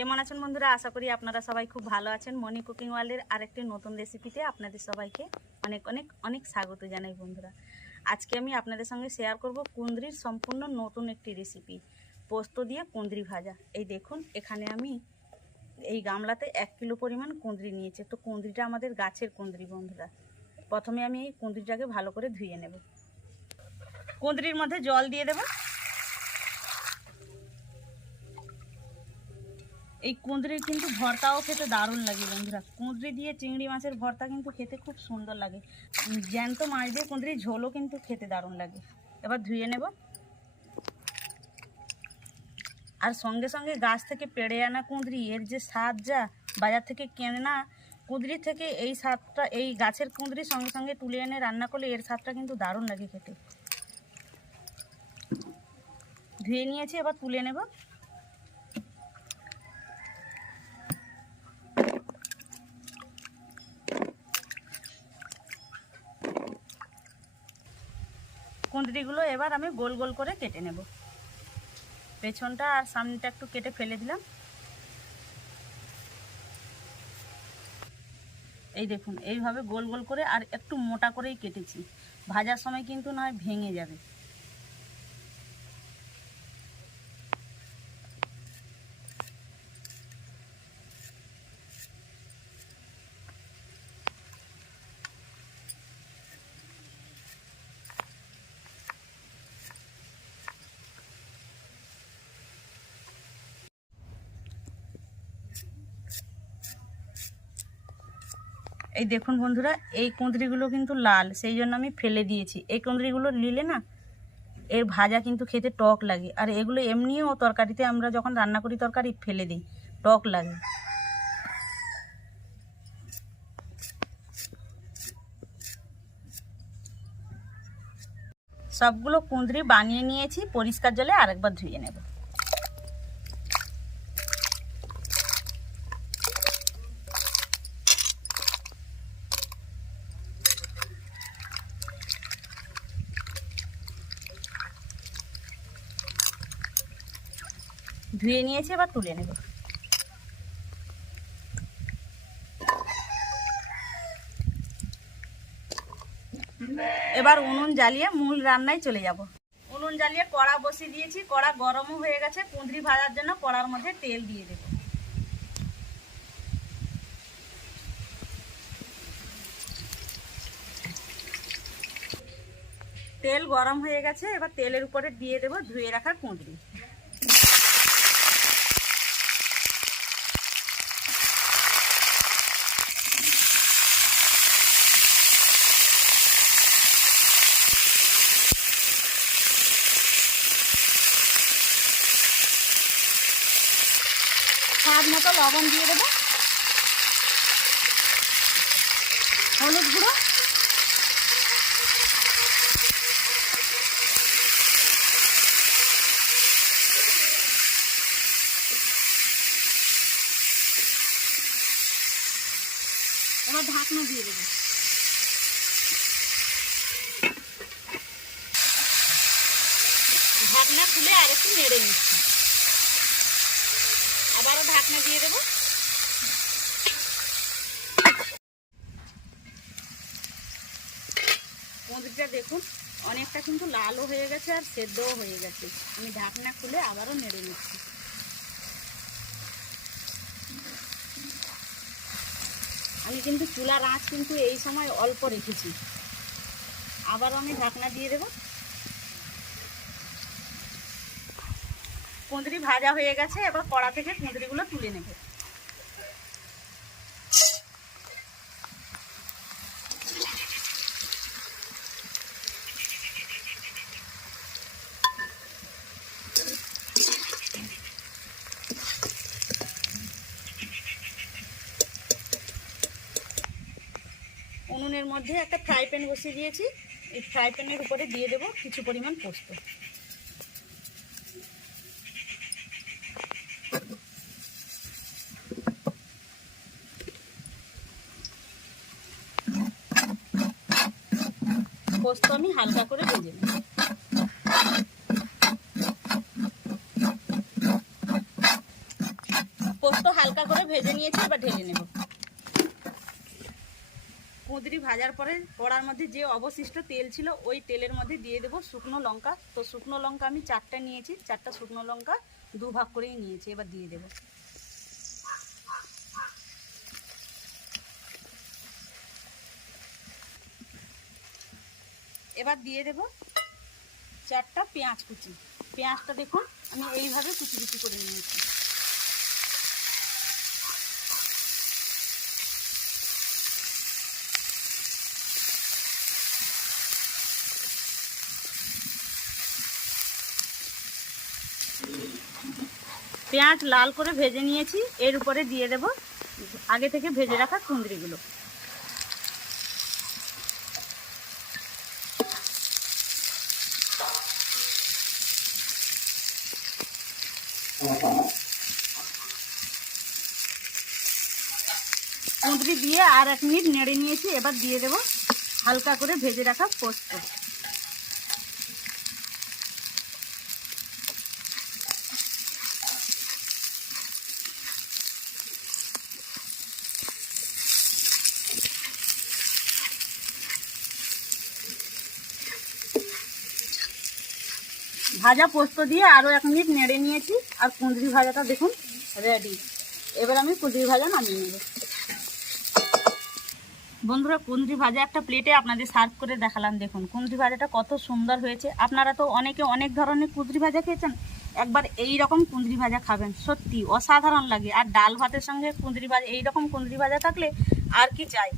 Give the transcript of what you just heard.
কেমন আছেন বন্ধুরা? আশা করি আপনারা সবাই খুব ভালো আছেন। মনি কুকিং ওয়ার্ল্ডের আরেকটি নতুন রেসিপিতে আপনাদের সবাইকে অনেক অনেক অনেক স্বাগত জানাই বন্ধুরা। আজকে আমি আপনাদের সঙ্গে শেয়ার করব কুন্দ্রির সম্পূর্ণ নতুন একটি রেসিপি পোস্ত দিয়ে কুন্দ্রি ভাজা। এই দেখুন, এখানে আমি এই গামলাতে এক কিলো পরিমাণ কুঁদরি নিয়েছে। তো কুঁদরিটা আমাদের গাছের কুঁদরি বন্ধুরা। প্রথমে আমি এই কুঁদরিটাকে ভালো করে ধুয়ে নেব। কুঁদরির মধ্যে জল দিয়ে দেবো এই কুঁদরির কিন্তু ভর্তাও খেতে দারুণ লাগে বন্ধুরা। কুঁদরি দিয়ে চিংড়ি মাছের ভর্তা কিন্তু খেতে খুব সুন্দর লাগে। জ্যান্ত মাছ দিয়ে কুঁদরির ঝোলও কিন্তু খেতে দারুণ লাগে। এবার ধুয়ে নেব। আর সঙ্গে সঙ্গে গাছ থেকে পেড়ে আনা কুঁদরি, এর যে স্বাদ যা, বাজার থেকে কেনা কুঁদরি থেকে এই স্বাদটা, এই গাছের কুঁদরি সঙ্গে সঙ্গে তুলে এনে রান্না করলে এর স্বাদটা কিন্তু দারুণ লাগে খেতে। ধুয়ে নিয়েছি, এবার তুলে নেব। কুঁদরিগুলো এবার আমি গোল গোল করে কেটে নেব। পেছনটা আর সামনেটা একটু কেটে ফেলে দিলাম। এই দেখুন, এইভাবে গোল গোল করে আর একটু মোটা করেই কেটেছি। ভাজার সময় কিন্তু নয়, ভেঙে যাবে। এই দেখুন বন্ধুরা, এই কুঁদরিগুলো কিন্তু লাল, সেই জন্য আমি ফেলে দিয়েছি। এই কুঁদরিগুলো নিলে না, এর ভাজা কিন্তু খেতে টক লাগে। আর এগুলো এমনিও তরকারিতে আমরা যখন রান্না করি তরকারি, ফেলে দিই, টক লাগে। সবগুলো কুঁদরি বানিয়ে নিয়েছি, পরিষ্কার জলে আরেকবার ধুয়ে নেব। ধুয়ে নিয়েছি এবার তুলে নেব। এবার উনুন জ্বালিয়ে মূল রান্নায় চলে যাব। উনুন জ্বালিয়ে কড়া বসিয়ে দিয়েছি, কড়া গরমও হয়ে গেছে, কুঁদরি ভাজার জন্য কড়ার মধ্যে তেল দিয়ে দেব। তেল গরম হয়ে গেছে, এবার তেলের উপরে দিয়ে দেব ধুয়ে রাখা কুঁদরি। স্বাদ মতো লবণ দিয়ে দেবো। হলুদ গুঁড়ো। এবার ঢাকনা দিয়ে দেবো। ঢাকনা খুলে আর একটু নেড়ে নিচ্ছি। আবারও ঢাকনা দিয়ে দেবো। কুঁদরিটা দেখুন, অনেকটা কিন্তু লালও হয়ে গেছে আর সেদ্ধও হয়ে গেছে। আমি ঢাকনা খুলে আবারও নেড়ে নিচ্ছি। আমি কিন্তু চুলার আঁচ কিন্তু এই সময় অল্প রেখেছি। আবারও আমি ঢাকনা দিয়ে দেবো। কুঁদরি ভাজা হয়ে গেছে, এবার কড়া থেকে কুঁদরিগুলো তুলে নেবে। উনুনের মধ্যে একটা ফ্রাই প্যান বসিয়ে দিয়েছি। এই ফ্রাই প্যানের উপরে দিয়ে দেবো কিছু পরিমাণ পোস্ত। পোস্ত আমি হালকা করে ভেজে নেব। পোস্ত হালকা করে ভেজে নিয়েছি, এবার ঢেলে নেব। কুঁদরি ভাজার পরে কড়ার মধ্যে যে অবশিষ্ট তেল ছিল, ওই তেলের মধ্যে দিয়ে দেবো শুকনো লঙ্কা। তো শুকনো লঙ্কা আমি চারটা নিয়েছি, চারটা শুকনো লঙ্কা দু ভাগ করেই নিয়েছি, এবার দিয়ে দেবো। এবার দিয়ে দেব চারটা পেঁয়াজ কুচি। পেঁয়াজটা দেখুন, আমি এইভাবে কুচি কুচি করে নিয়েছি। পেঁয়াজ লাল করে ভেজে নিয়েছি, এর উপরে দিয়ে দেব আগে থেকে ভেজে রাখা কুঁদরিগুলো। কুঁদরি দিয়ে আর এক মিনিট নেড়ে নিয়েছি, এবার দিয়ে দেব হালকা করে ভেজে রাখা পোস্ত। ভাজা পোস্ত দিয়ে আরও এক মিনিট নেড়ে নিয়েছি। আর কুঁদরি ভাজাটা দেখুন রেডি এবার আমি কুঁদরি ভাজা নামিয়ে নেব। বন্ধুরা, কুঁদরি ভাজা একটা প্লেটে আপনাদের সার্ভ করে দেখালাম। দেখুন, কুঁদরি ভাজাটা কত সুন্দর হয়েছে। আপনারা তো অনেকে অনেক ধরনের কুঁদরি ভাজা খেয়েছেন। একবার এই রকম কুঁদরি ভাজা খাবেন, সত্যি অসাধারণ লাগে। আর ডাল ভাতের সঙ্গে কুঁদরি ভাজা এই রকম কুঁদরি ভাজা থাকলে আর কি চাই?